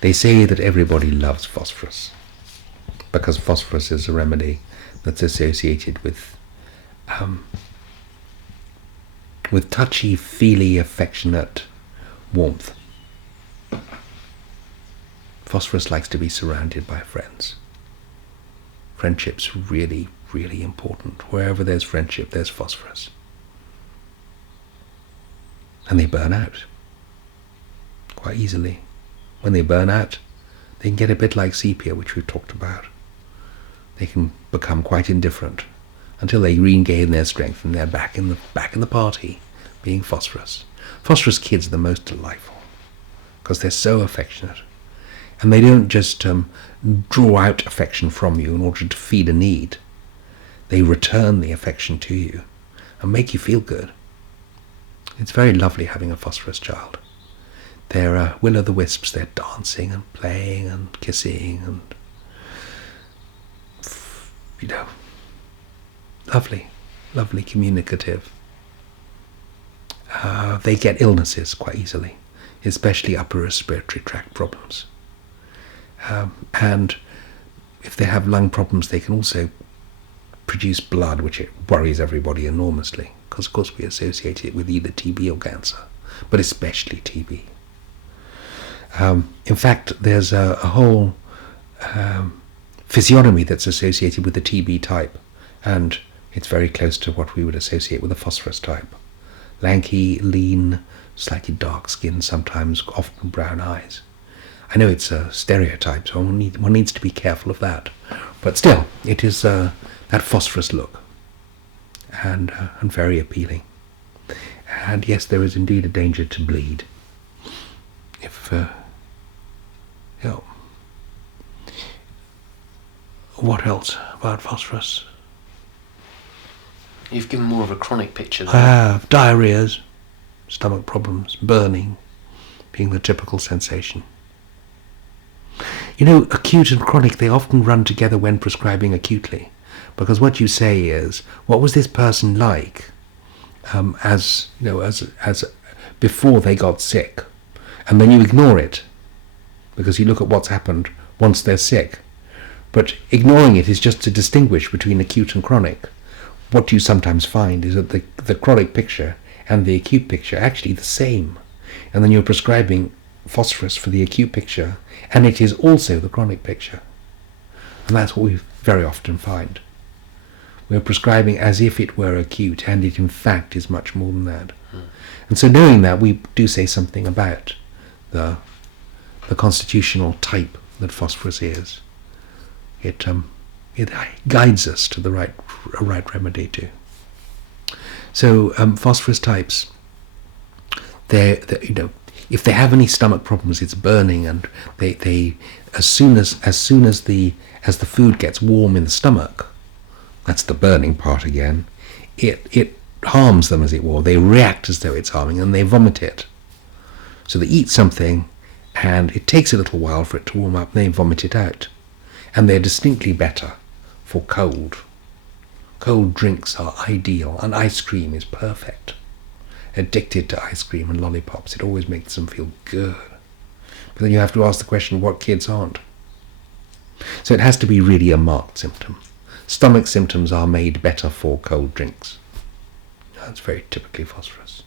They say that everybody loves phosphorus because phosphorus is a remedy that's associated with touchy-feely, affectionate warmth. Phosphorus likes to be surrounded by friends. Friendship's really, really important. Wherever there's friendship, there's phosphorus. And they burn out quite easily. When they burn out, they can get a bit like sepia, which we've talked about. They can become quite indifferent until they regain their strength and they're back in the party, being phosphorus. Phosphorus kids are the most delightful because they're so affectionate. And they don't just draw out affection from you in order to feed a need. They return the affection to you and make you feel good. It's very lovely having a phosphorus child. They're will-o'-the-wisps. They're dancing and playing and kissing and, lovely, lovely, communicative. They get illnesses quite easily, especially upper respiratory tract problems. And if they have lung problems, they can also produce blood, which it worries everybody enormously, because of course we associate it with either TB or cancer, but especially TB. In fact, there's a whole physiognomy that's associated with the TB type, and it's very close to what we would associate with the phosphorus type. Lanky, lean, slightly dark skin, sometimes often brown eyes. I know it's a stereotype, so one needs to be careful of that. But still, it is that phosphorus look, and very appealing. And yes, there is indeed a danger to bleed. If, what else about phosphorus? You've given more of a chronic picture there. I have diarrheas, stomach problems, burning, being the typical sensation. Acute and chronic, they often run together when prescribing acutely, because what you say is, what was this person like as before they got sick? And then you ignore it, because you look at what's happened once they're sick. But ignoring it is just to distinguish between acute and chronic. What you sometimes find is that the chronic picture and the acute picture are actually the same. And then you're prescribing phosphorus for the acute picture, and it is also the chronic picture. And that's what we very often find. We're prescribing as if it were acute, and it in fact is much more than that. And so knowing that, we do say something about the constitutional type that phosphorus is. It guides us to the right remedy too. So phosphorus types, if they have any stomach problems, it's burning, and they as soon as the food gets warm in the stomach, that's the burning part again, it harms them, as it were. They react as though it's harming, and they vomit it. So they eat something, and it takes a little while for it to warm up, and they vomit it out. And they're distinctly better for cold. Cold drinks are ideal, and ice cream is perfect. Addicted to ice cream and lollipops, it always makes them feel good. But then you have to ask the question, what kids aren't? So it has to be really a marked symptom. Stomach symptoms are made better for cold drinks. That's very typically phosphorus.